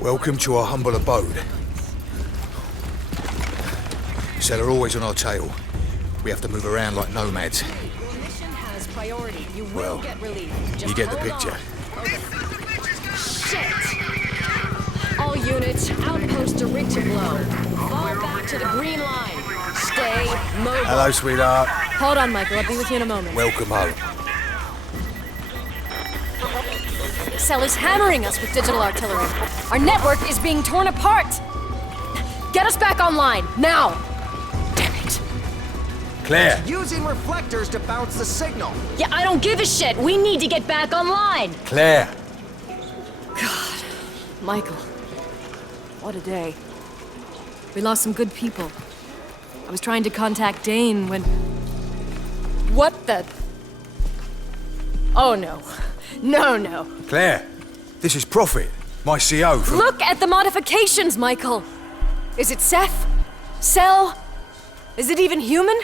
Welcome to our humble abode. Cell are always on our tail. We have to move around like nomads. Your mission has priority. You will Well, get relief. Just you get the hold picture. on. Okay. Shit! All units, outpost to rig to blow. Fall back to the green line. Stay mobile. Hello, sweetheart. Hold on, Michael. I'll be with you in a moment. Welcome home. Cell is hammering us with digital artillery. Our network is being torn apart. Get us back online, now! Damn it. Claire. Using reflectors to bounce the signal. Yeah, I don't give a shit. We need to get back online. Claire. God. Michael. What a day. We lost some good people. I was trying to contact Dane when... What the... Oh, no. No. Claire. This is Prophet, my CO from... Look at the modifications, Michael! Is it Seth? Cell? Is it even human?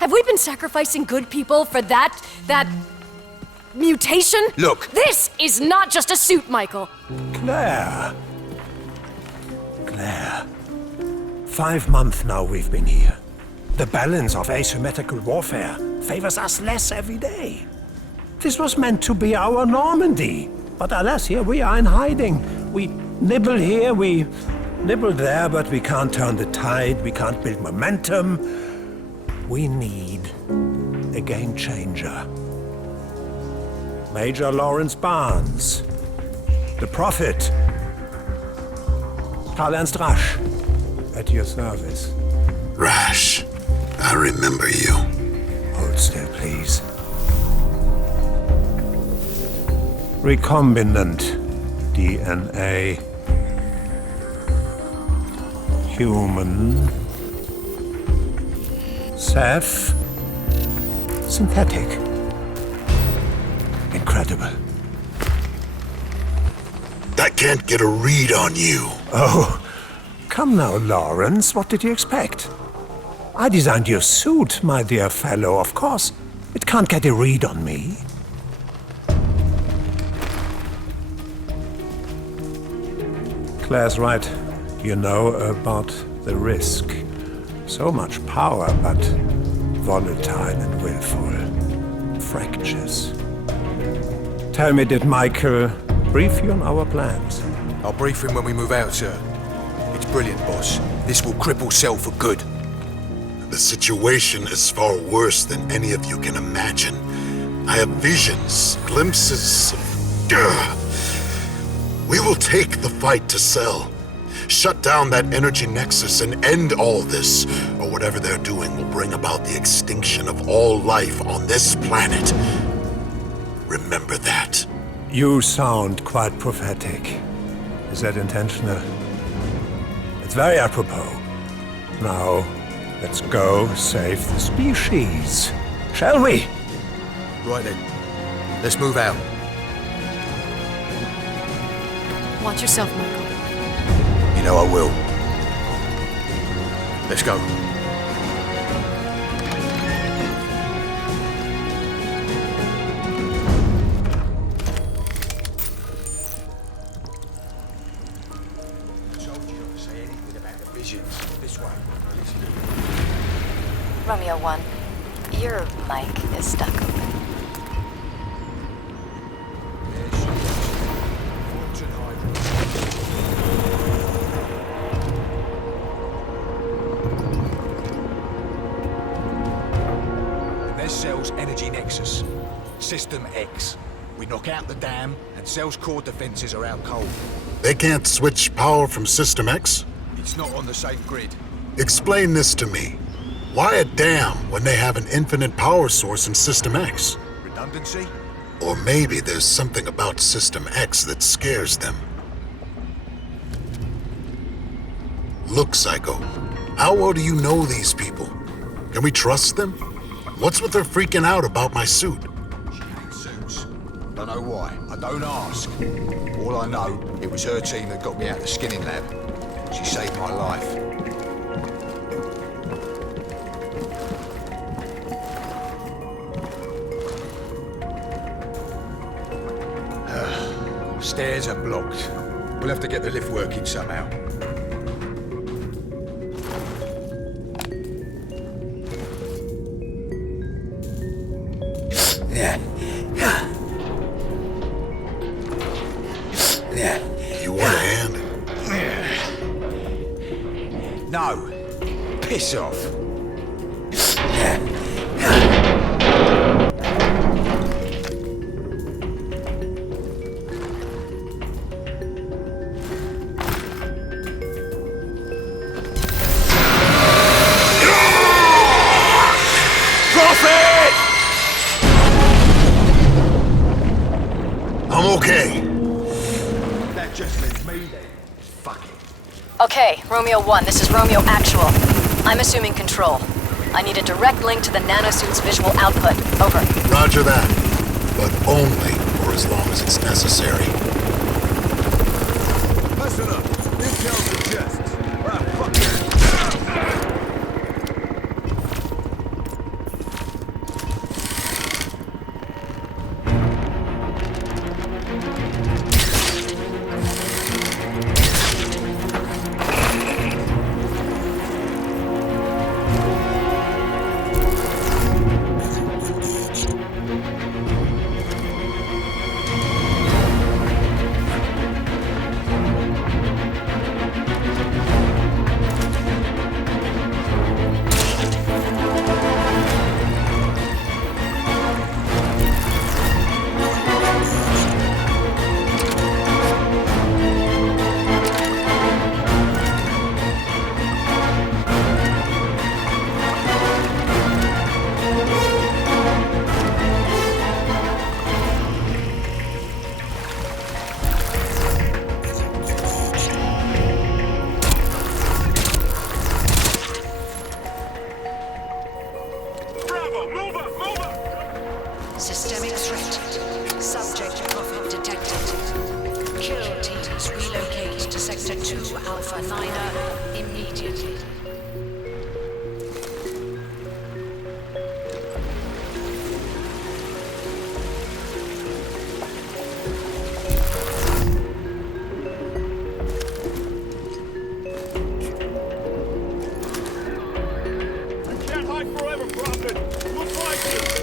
Have we been sacrificing good people for that mutation? Look. This is not just a suit, Michael. Claire. 5 months now we've been here. The balance of asymmetrical warfare favors us less every day. This was meant to be our Normandy. But alas, here we are in hiding. We nibble here, we nibble there, but we can't turn the tide, we can't build momentum. We need a game changer. Major Lawrence Barnes. The Prophet. Karl-Ernst Rasch. At your service. Rasch, I remember you. Hold still, please. Recombinant DNA. Human. Seth. Synthetic. Incredible. I can't get a read on you. Oh, come now, Lawrence. What did you expect? I designed your suit, my dear fellow. Of course, it can't get a read on me. Claire's right. You know about the risk. So much power, but volatile and willful. Fractures. Tell me, did Michael brief you on our plans? I'll brief him when we move out, sir. It's brilliant, boss. This will cripple Cell for good. The situation is far worse than any of you can imagine. I have visions, glimpses of... We will take the fight to Cell. Shut down that energy nexus and end all this, or whatever they're doing will bring about the extinction of all life on this planet. Remember that. You sound quite prophetic. Is that intentional? It's very apropos. Now, let's go save the species. Shall we? Right then. Let's move out. Watch yourself, Michael. You know I will. Let's go. Romeo 1, your mic is stuck open. There's Cell's energy nexus. System X. We knock out the dam, and Cell's core defenses are out cold. They can't switch power from System X? It's not on the same grid. Explain this to me. Why a dam when they have an infinite power source in System X? Redundancy? Or maybe there's something about System X that scares them. Look, Psycho, how well do you know these people? Can we trust them? What's with her freaking out about my suit? She hates suits. Don't know why. I don't ask. All I know, it was her team that got me out of the skinning lab. She saved my life. Stairs are blocked. We'll have to get the lift working somehow. You want a hand? No. Piss off. I'm okay. That just leaves me then. Fuck it. Okay, Romeo 1, this is Romeo Actual. I'm assuming control. I need a direct link to the nanosuit's visual output. Over. Roger that. But only for as long as it's necessary. Listen up. Intel suggests. Ah, fuck it. Systemic threat. Subject profit detected. Kill teams relocate to Sector 2 Alpha Niner immediately. Can't hide forever, Prophet. We'll fight you.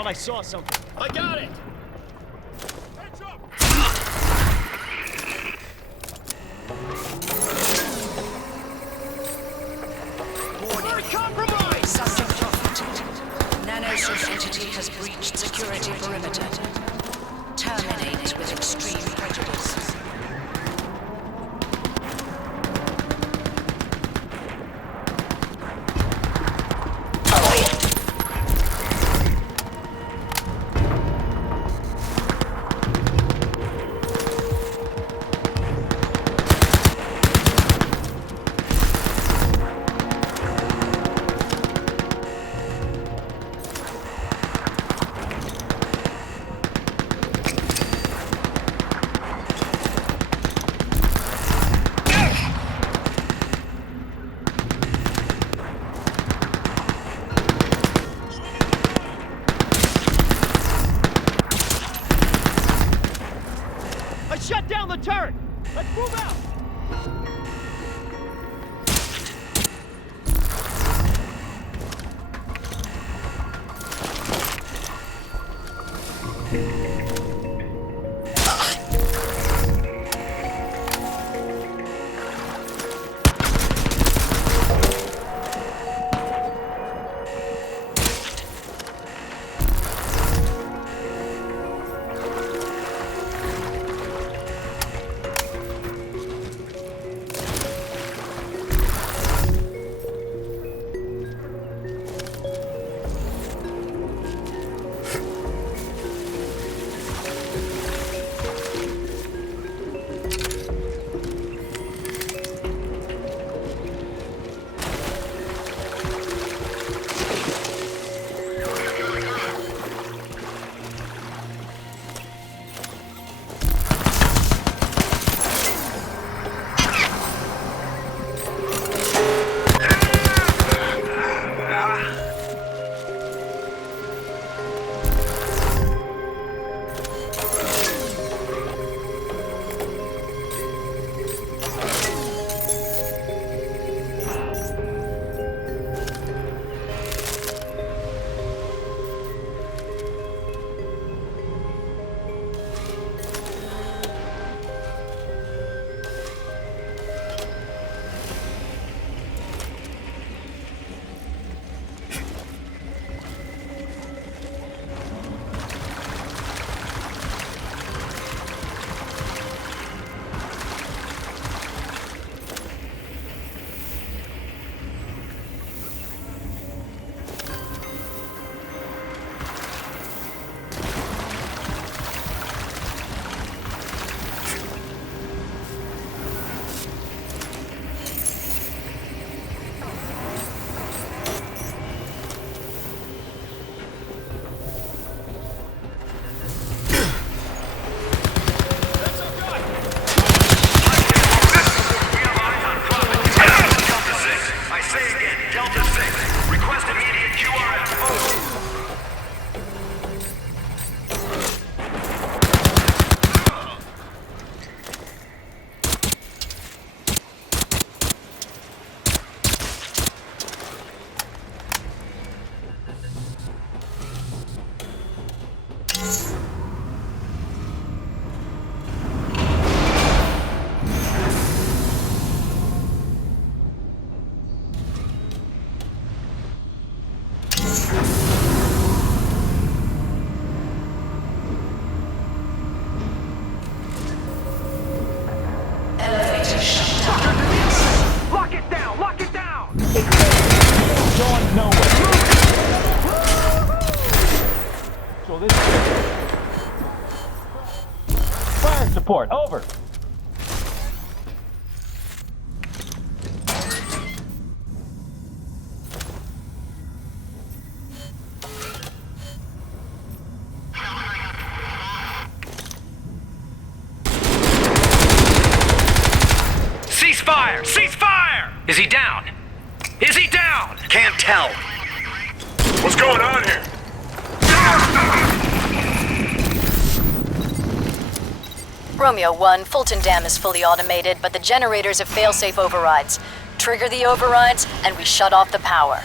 I saw something. I got it! Heads up! Warning. Compromise! Subject profit. Nanosuit entity has breached security perimeter. Terminate with extreme prejudice. Let's move out! Support, over. Ceasefire! Ceasefire! Is he down? Is he down? Can't tell. What's going on here? Romeo 1, Fulton Dam is fully automated, but the generators have fail-safe overrides. Trigger the overrides, and we shut off the power.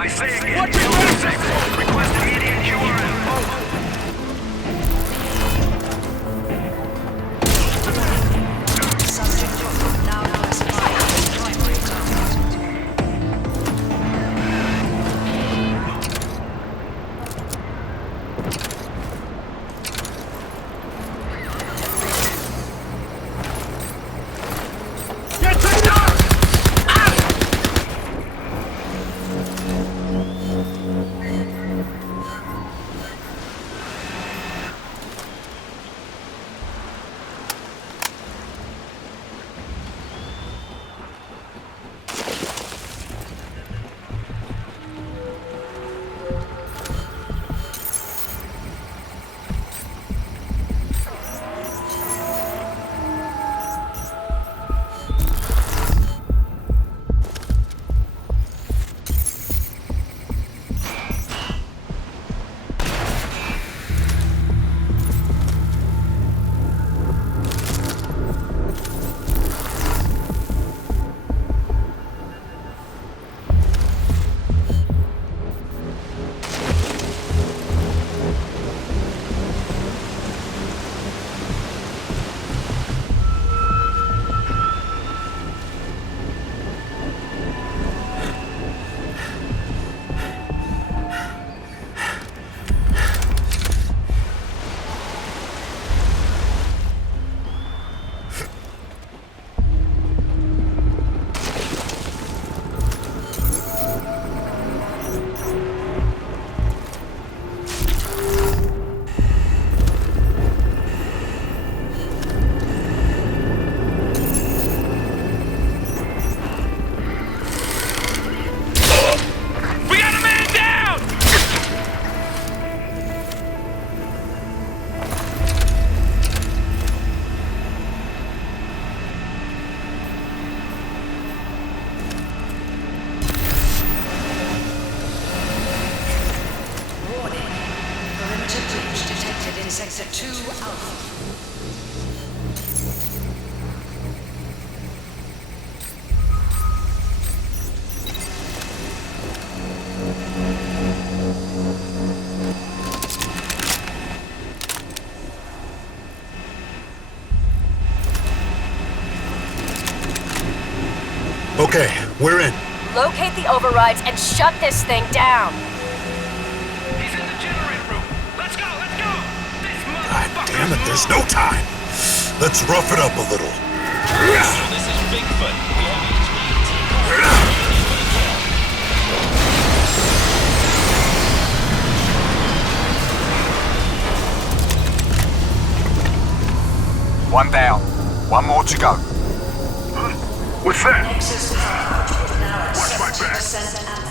I say again, kill the safe zone. Request immediate QRF. Subject now classified as primary target. Sector 2 Alpha. Okay, we're in. Locate the overrides and shut this thing down. He's in the generator room. Let's go, let's go! This God damn it, there's no time. Let's rough it up a little. So this is Bigfoot. We have One down. One more to go. What's that? Nexus power output now at Watch my back. 70% and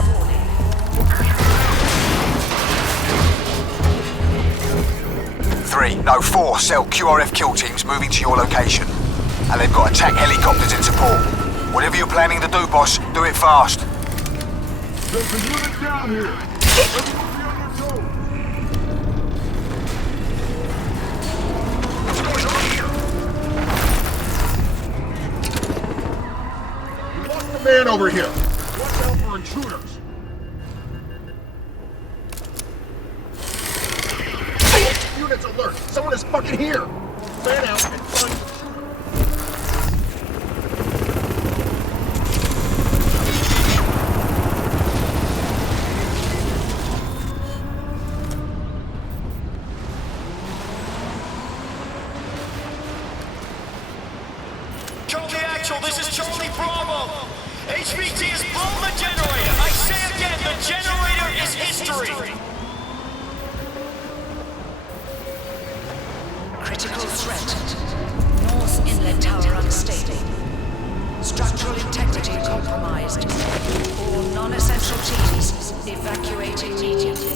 falling. Three, no, four cell QRF kill teams moving to your location. And they've got attack helicopters in support. Whatever you're planning to do, boss, do it fast. There's a unit down here. Everyone be on your toes. What's going on here? We lost a man over here. Watch out for intruders. Units alert. Someone is fucking here. Fan out and find the intruder. Charlie Actual, this is Charlie Bravo. HVT has blown the generator. I say again, the generator is history. Critical threat. North Inlet Tower unstable. Structural integrity compromised. All non-essential teams evacuate immediately.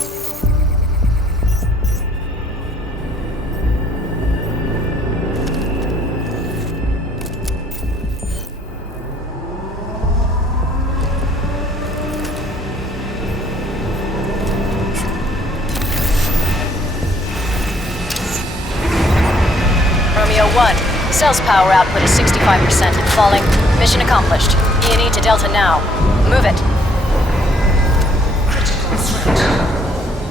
Romeo 1, cell's power output is 65% and falling. Mission accomplished. E&E to Delta now. Move it. threat.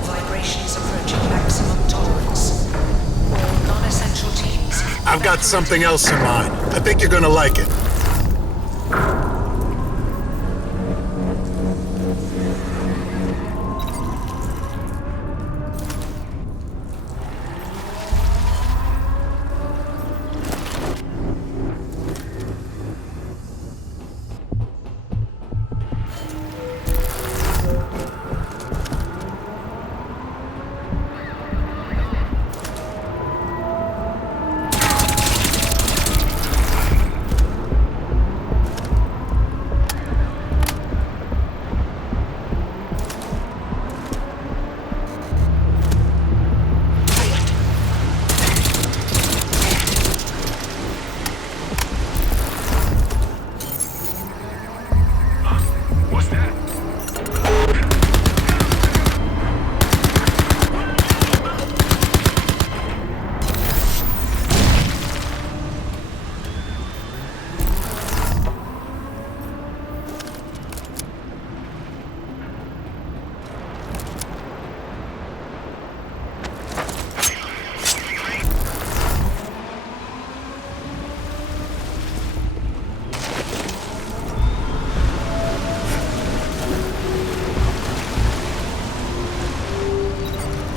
Vibrations approaching maximum tolerance. All non-essential teams. I've got something else in mind. I think you're gonna like it.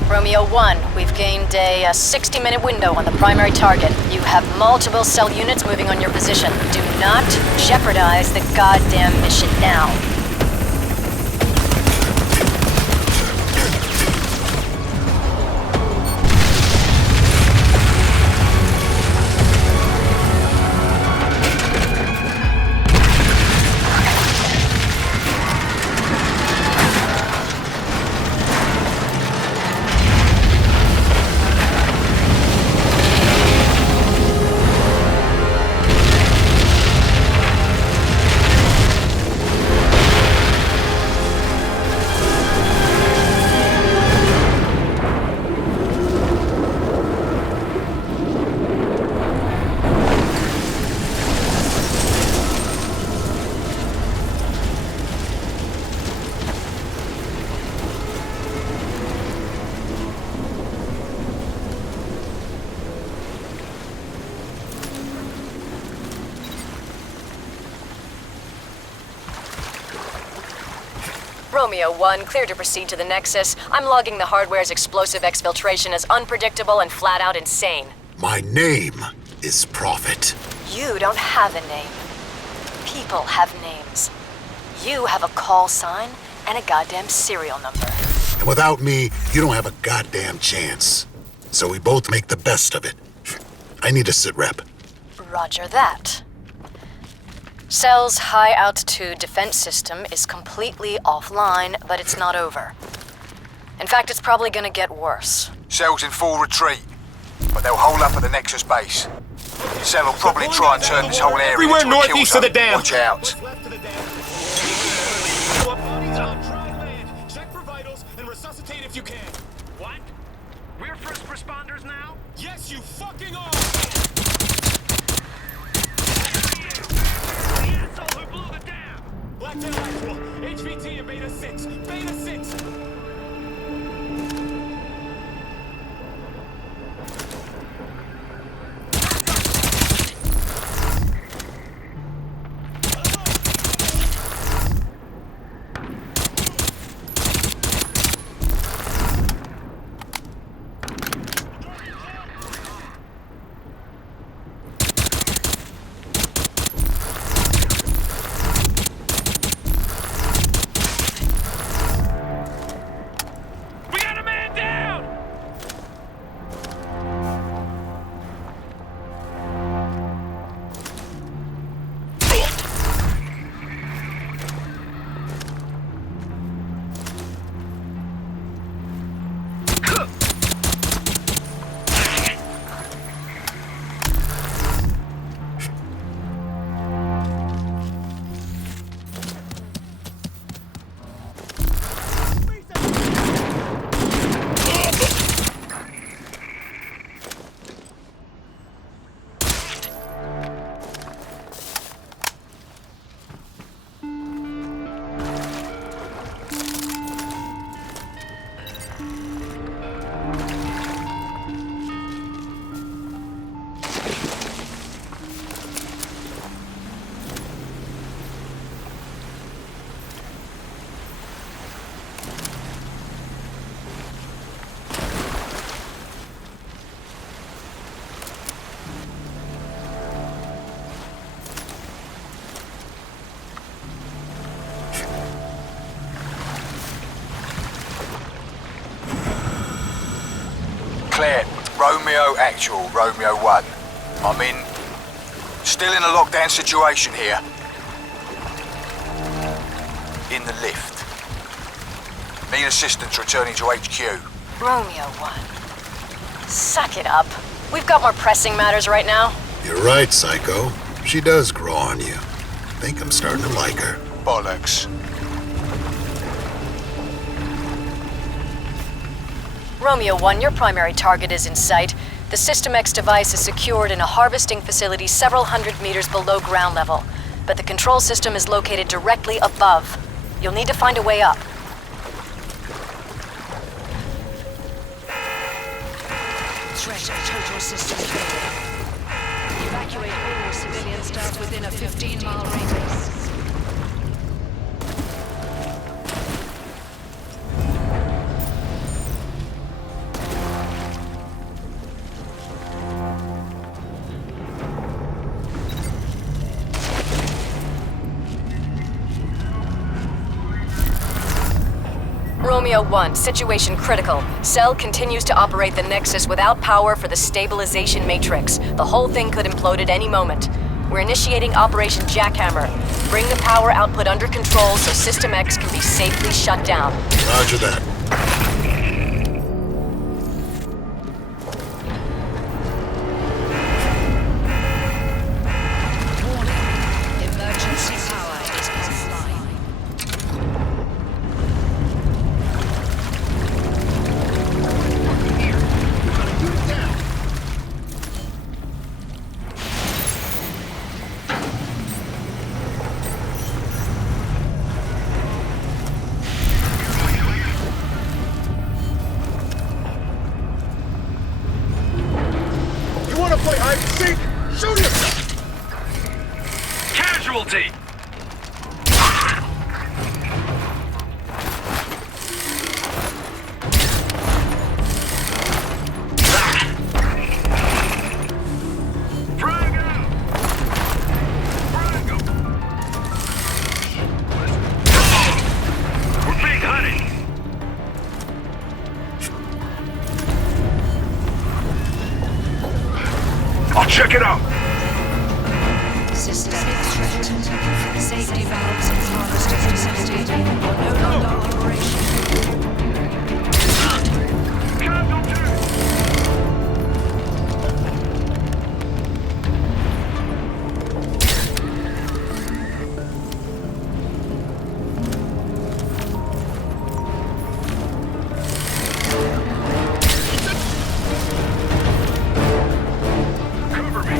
Romeo 1, we've gained a 60-minute window on the primary target. You have multiple cell units moving on your position. Do not jeopardize the goddamn mission now. Romeo 1, clear to proceed to the Nexus. I'm logging the hardware's explosive exfiltration as unpredictable and flat out insane. My name is Prophet. You don't have a name. People have names. You have a call sign and a goddamn serial number. And without me, you don't have a goddamn chance. So we both make the best of it. I need a sit rep. Roger that. Cell's high-altitude defense system is completely offline, but it's not over. In fact, it's probably gonna get worse. Cell's in full retreat, but they'll hold up at the Nexus base. Cell will probably try and turn this whole area Everywhere into a kill northeast of the zone. dam. Watch out. Check for vitals and resuscitate if you can. What? We're first responders now? Yes, you fucking are! The asshole who blew the dam! Blacktail Actual, HVT and Beta 6. Beta 6! Romeo Actual, Romeo 1. I'm in... still in a lockdown situation here. In the lift. Need assistance returning to HQ. Romeo 1. Suck it up. We've got more pressing matters right now. You're right, Psycho. She does grow on you. Think I'm starting to like her. Bollocks. Romeo 1, your primary target is in sight. The System X device is secured in a harvesting facility several hundred meters below ground level, but the control system is located directly above. You'll need to find a way up. Threat of total system failure. Evacuate all civilian staff within a 15-mile radius. Romeo 1, situation critical. Cell continues to operate the Nexus without power for the stabilization matrix. The whole thing could implode at any moment. We're initiating Operation Jackhammer. Bring the power output under control so System X can be safely shut down. Roger that. Warning. Emergency power is offline. You wanna play hide and seek? Shoot him! Casualty! We're being hunted! I'll check it out! Systemic threat. Safety valves in the harvesting facility are no longer operational. Cover me!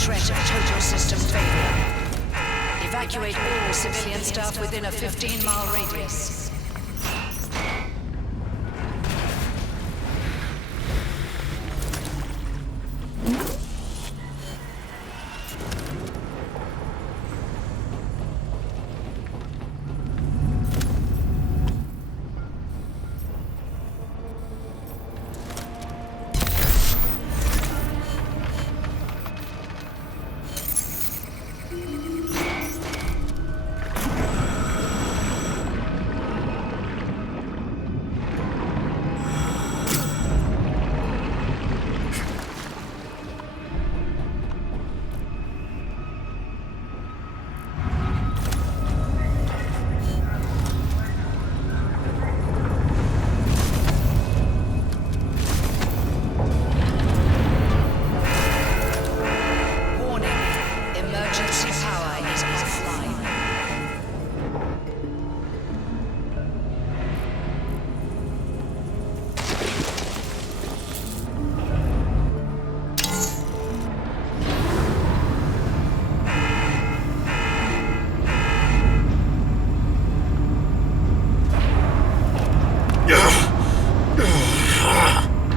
threat of total system failure. Evacuate all civilian staff within a 15-mile radius.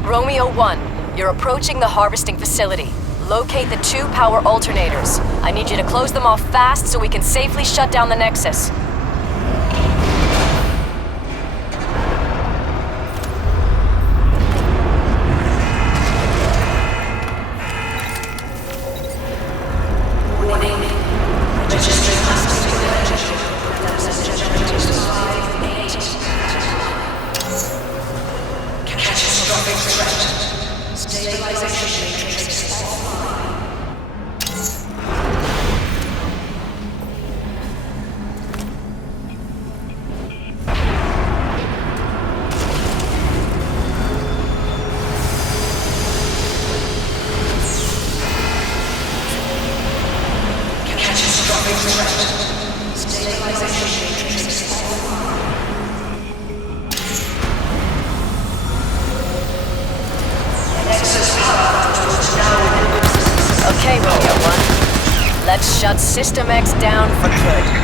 Romeo 1, you're approaching the harvesting facility. Locate the 2 power alternators. I need you to close them off fast so we can safely shut down the Nexus. Okay, Romeo 1. Let's shut System X down for good.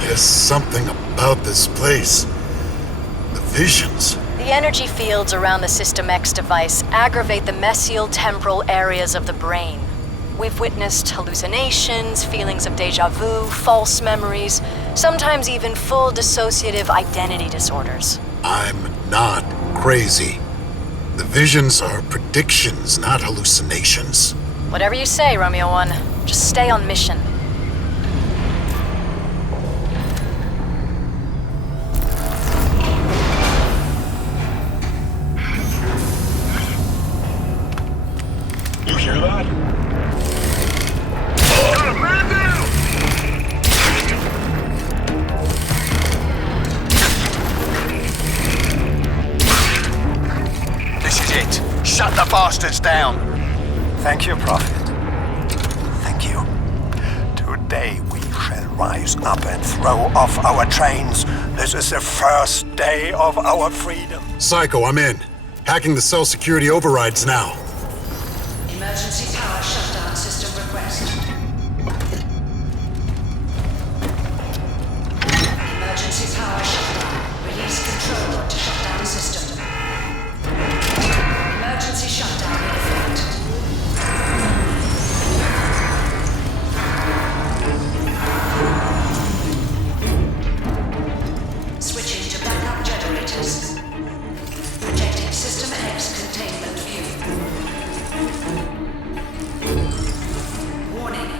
There's something about this place. The visions. The energy fields around the System X device aggravate the mesial temporal areas of the brain. We've witnessed hallucinations, feelings of deja vu, false memories, sometimes even full dissociative identity disorders. I'm not crazy. The visions are predictions, not hallucinations. Whatever you say, Romeo 1. Just stay on mission. You hear that? This is it. Shut the bastards down. Thank you, Prophet. Thank you. Today we shall rise up and throw off our chains. This is the first day of our freedom. Psycho, I'm in. Hacking the cell security overrides now. Emergency power shutdown system request. Emergency power shutdown. Release control to shut down system. Emergency shutdown in effect. Switching to backup generators. Projecting System X containment view. Warning.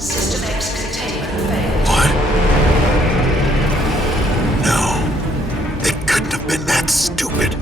System X containment failed. What? No. It couldn't have been that stupid.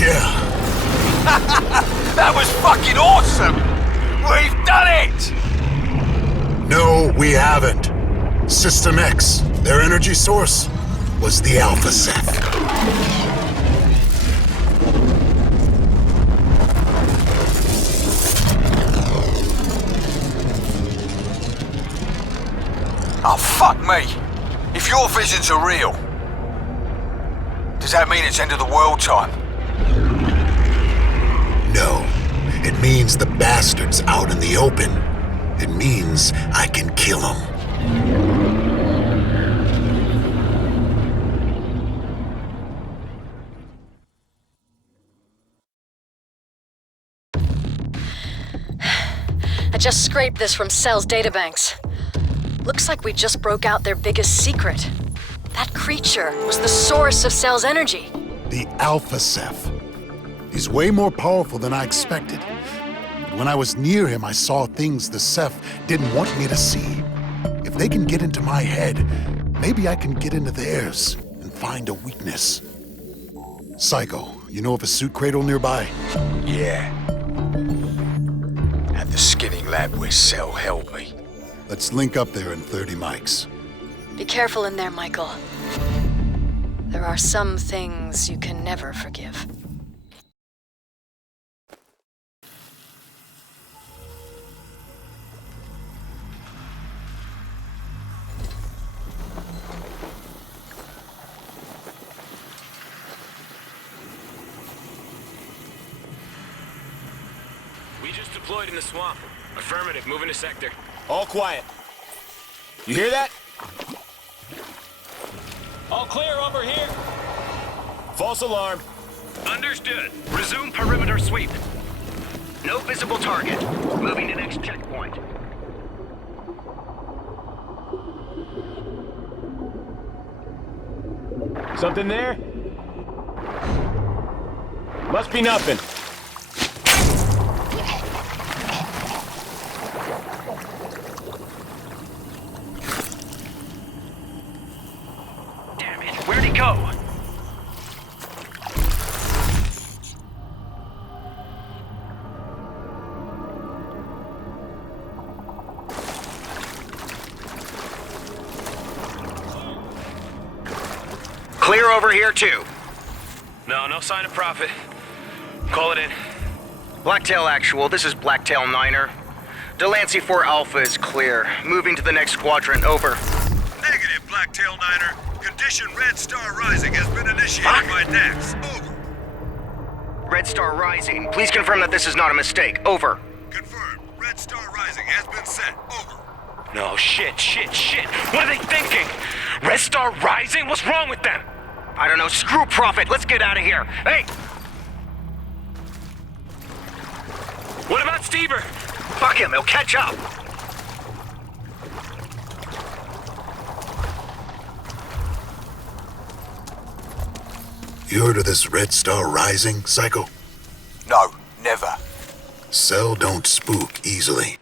Yeah. That was fucking awesome! We've done it! No, we haven't. System X, their energy source, was the Alpha Ceph. Oh, fuck me! If your visions are real, does that mean it's end of the world time? No. It means the bastard's out in the open. It means I can kill him. I just scraped this from Cell's databanks. Looks like we just broke out their biggest secret. That creature was the source of Cell's energy. The Alpha Ceph. He's way more powerful than I expected. But when I was near him, I saw things the Ceph didn't want me to see. If they can get into my head, maybe I can get into theirs and find a weakness. Psycho, you know of a suit cradle nearby? Yeah. At the skinning lab where Cell held me. Let's link up there in 30 mics. Be careful in there, Michael. There are some things you can never forgive. We just deployed in the swamp. Affirmative, moving to sector. All quiet. You hear that? All clear over here. False alarm. Understood. Resume perimeter sweep. No visible target. Moving to next checkpoint. Something there? Must be nothing. Damn it, where'd he go? Clear over here, too. No sign of Prophet. Call it in. Blacktail Actual, this is Blacktail Niner. Delancey 4 Alpha is clear. Moving to the next quadrant, over. Negative, Blacktail Niner. Condition Red Star Rising has been initiated by Nex. Over. Red Star Rising, please confirm that this is not a mistake, over. Confirmed. Red Star Rising has been set. Over. No, shit. What are they thinking? Red Star Rising? What's wrong with them? I don't know, screw Prophet, let's get out of here. Hey! What about Steber? Fuck him, he'll catch up. You heard of this Red Star Rising, Psycho? No, never. Cell don't spook easily.